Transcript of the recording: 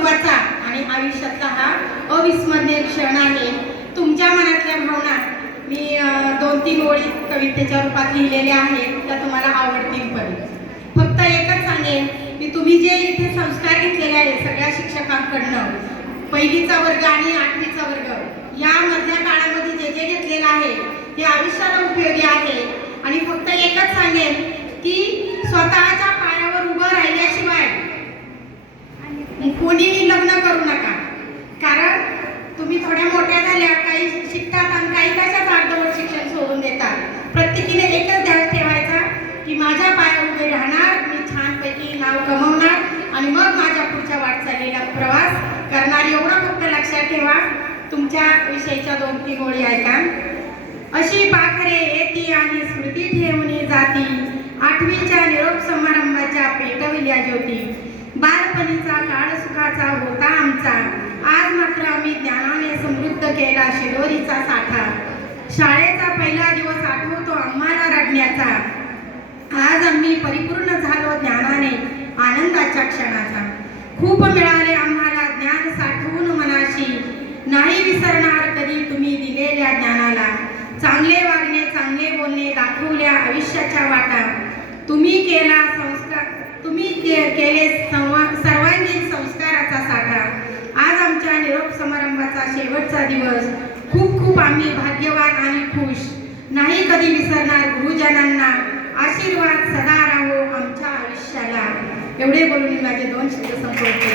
महत्त्वाचा आणि आयुष्यातला हा अविस्मरणीय क्षण आहे। तुमच्या मनातल्या भावना मी 2-3 ओळी कवितेच्या रूपात लिहिलेल्या आहेत, त्या तुम्हाला आवडतील। पण फक्त एकच सांगेन की तुम्ही जे इथे संस्कार घेतलेले आहेत सगळ्या शिक्षकांकडनं, पहिलीचा वर्ग आणि 8वीचा वर्ग, या मधल्या काळामध्ये जे जे घेतलेलं आहे ते आयुष्याला उपयोगी आहे। आणि फक्त एकच सांगेन की स्वतःच्या पायावर उभं राहिल्याशिवाय कोणीही लग्न करू नका, कारण तुम्ही थोड्या मोठ्या झाल्या, काही शिकतात आणि काही कशाच अर्धवट शिक्षण सोडून देतात। प्रत्येकीने एकच ध्यान ठेवायचा की माझ्या पायावर उभे राहणार, मी छानपैकी नाव कमवणार आणि मग माझ्या पुढच्या वाटचालीला प्रवास करणार, एवढं फक्त लक्षात ठेवा। तुमच्या विषयीच्या 2-3 ओळी ऐका। अशी पाखरे येती आणि स्मृती ठेवून जाती, 8वीच्या निरोप समारंभाच्या पेटविल्या ज्योती, बालपणीचा काळ सुखाचा होता आमचा, आज मात्र आम्ही ज्ञानाने समृद्ध केला शिदोरीचा साठा, शाळेचा पहिला दिवस आठवतो आम्हाला रडण्याचा, आज आम्ही परिपूर्ण झालो ज्ञानाने आनंदाच्या क्षणाचा, खूप मिळाले आम्हाला ज्ञान साठवून मनाशी, नाही विसरणार कधी तुम्ही दिलेल्या ज्ञानाला, चांगले वागणे चांगले बोलणे दाखवल्या आयुष्याच्या वाटा, तुम्ही केला संस्कार, तुम्ही केले सर्वांगीण संस्काराचा साठा, आज आमच्या निरोप समारंभाचा शेवटचा दिवस, खूप खूप आम्ही भाग्यवान आणि खुश, नाही कधी विसरणार गुरुजनांना, आशीर्वाद सदा राहो आमच्या आयुष्याला। एवढे बोलून मी माझे 2 शब्द संपवते।